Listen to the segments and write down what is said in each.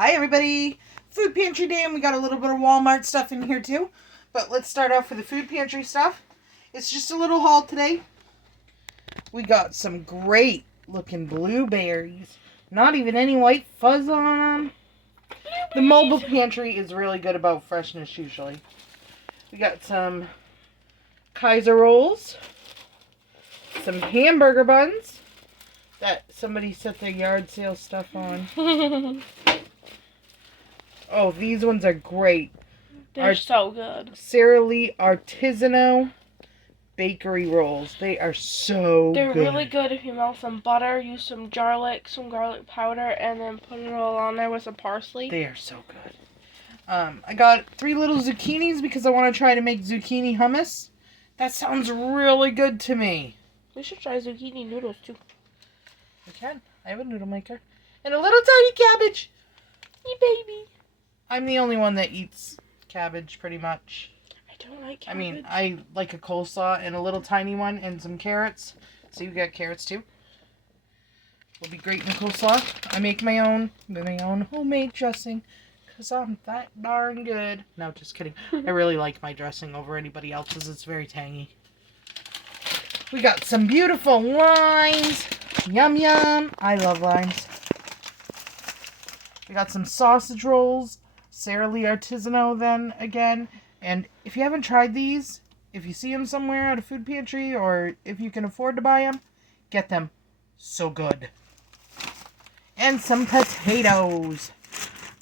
Hi everybody! Food pantry day, and we got a little bit of Walmart stuff in here too. But let's start off with the food pantry stuff. It's just a little haul today. We got some great looking blueberries. Not even any white fuzz on them. The mobile pantry is really good about freshness usually. We got some Kaiser rolls. Some hamburger buns that somebody set their yard sale stuff on. Oh, these ones are great. They're so good. Sara Lee Artisanal bakery rolls. They are so They're good. really good if you melt some butter, use some garlic powder, and then put it all on there with some parsley. They are so good. I got 3 little zucchinis because I want to try to make zucchini hummus. That sounds really good to me. We should try zucchini noodles too. We can. I have a noodle maker. And a little tiny cabbage. Hey, baby. I'm the only one that eats cabbage pretty much. I don't like cabbage. I mean, I like a coleslaw and a little tiny one and some carrots. So you got carrots too. Will be great in the coleslaw. I make my own homemade dressing because I'm that darn good. No, just kidding. I really like my dressing over anybody else's. It's very tangy. We got some beautiful limes. Yum, yum. I love limes. We got some sausage rolls. Sara Lee Artisanal then again. And if you haven't tried these, if you see them somewhere at a food pantry or if you can afford to buy them, get them. So good. And some potatoes.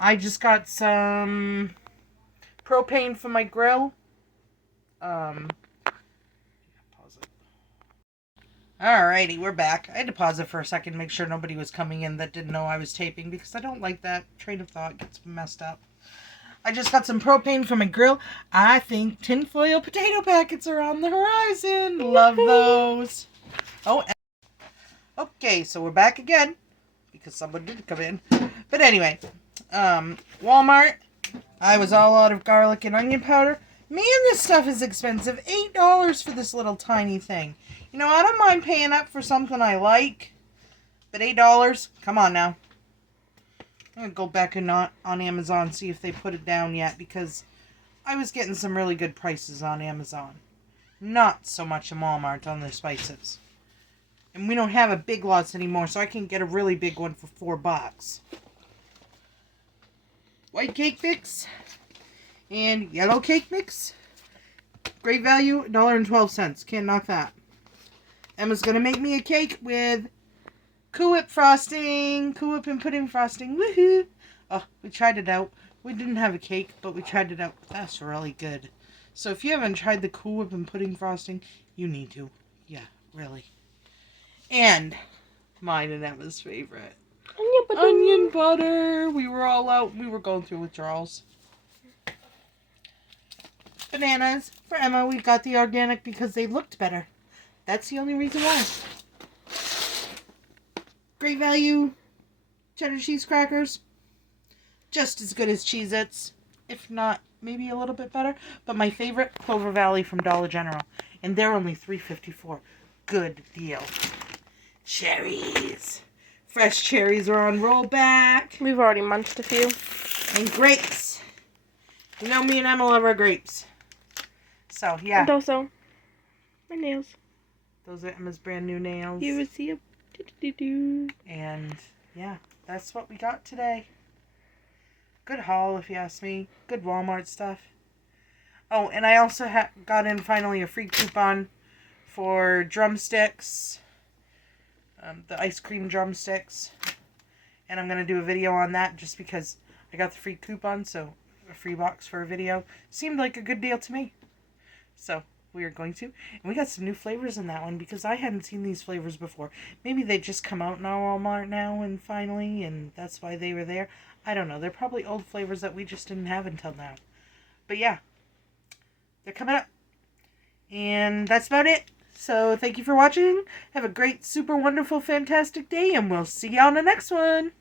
I just got some propane for my grill. Pause it. Alrighty, we're back. I had to pause it for a second to make sure nobody was coming in that didn't know I was taping because I don't like that train of thought gets messed up. I just got some propane for my grill. I think tinfoil potato packets are on the horizon. Love those. Oh, okay, so we're back again because someone did come in. But anyway, Walmart. I was all out of garlic and onion powder. Man, this stuff is expensive. $8 for this little tiny thing. You know, I don't mind paying up for something I like, but $8? Come on now. I'm going to go back and on Amazon, see if they put it down yet, because I was getting some really good prices on Amazon. Not so much in Walmart on their spices. And we don't have a Big Lots anymore, so I can get a really big one for $4. White cake mix and yellow cake mix. Great value, $1.12. Can't knock that. Emma's going to make me a cake with Cool Whip frosting. Cool Whip and pudding frosting. Woohoo! Oh, we tried it out. We didn't have a cake, but we tried it out. That's really good. So if you haven't tried the Cool Whip and pudding frosting, you need to. Yeah, really. And mine and Emma's favorite. Onion butter. We were all out. We were going through withdrawals. Bananas. For Emma, we got the organic because they looked better. That's the only reason why. Great value. Cheddar cheese crackers. Just as good as Cheez-Its. If not, maybe a little bit better. But my favorite, Clover Valley from Dollar General. And they're only $3.54. Good deal. Cherries. Fresh cherries are on rollback. We've already munched a few. And grapes. You know me and Emma love our grapes. So, yeah. And also, my nails. Those are Emma's brand new nails. You will see them. And, yeah, that's what we got today. Good haul, if you ask me. Good Walmart stuff. Oh, and I also got in finally a free coupon for drumsticks. The ice cream drumsticks. And I'm going to do a video on that just because I got the free coupon, so a free box for a video. Seemed like a good deal to me. So, we are going to. And we got some new flavors in that one because I hadn't seen these flavors before. Maybe they just come out in our Walmart now and finally, and that's why they were there. I don't know. They're probably old flavors that we just didn't have until now. But yeah, they're coming up. And that's about it. So thank you for watching. Have a great, super wonderful, fantastic day, and we'll see you on the next one.